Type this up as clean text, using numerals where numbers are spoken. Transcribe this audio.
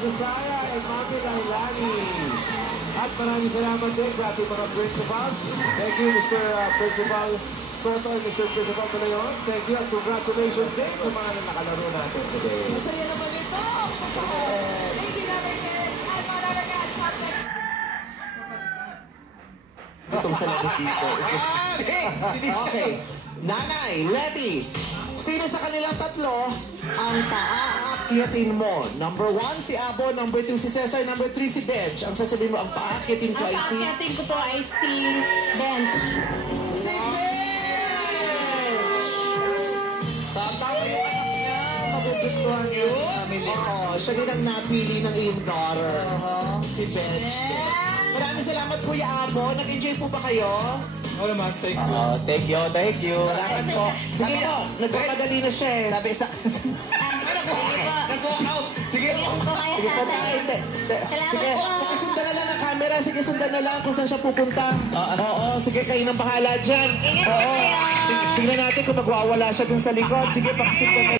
Josiah and Mami Lailani. At maraming salamat din sa ating mga principals. Thank you, Mr. Principal Soto and Mr. Principal Palayon. Thank you and congratulations din sa mga nakalaro natin today. Masaya naman ito. Thank you, Lovercats. At mga Lovercats, Itong sa labas dito. Okay. Nanay, Letty, sino sa kanilang tatlo ang paaakyatin mo? Number 1, si Abo. Number 2, si Cesar. Number 3, si Bench. Ang sasabihin mo, ang paakyatin ko ay si... Ang paakyatin ko po ay si Bench. Si Bench! Sa tao yung anak niya, magugustuhan niyo yung family. Oo, siya din ang napili ng iyong daughter. Si Bench. Maraming salamat, Kuya Abo. Nag-enjoy po ba kayo? Oo naman, thank you. Thank you, thank you. Salamat po. Sige po, nagpapadali na siya eh. Sabi sa... Nag-walk out. Sige po. Sige po tayo. Sige, pakisundan na lang ng camera. Sige, sundan na lang kung saan siya pupunta. Oo, sige, kayo nang bahala dyan. Oo. Tingnan natin kung magwawala siya dun sa likod. Sige, pakisundan na.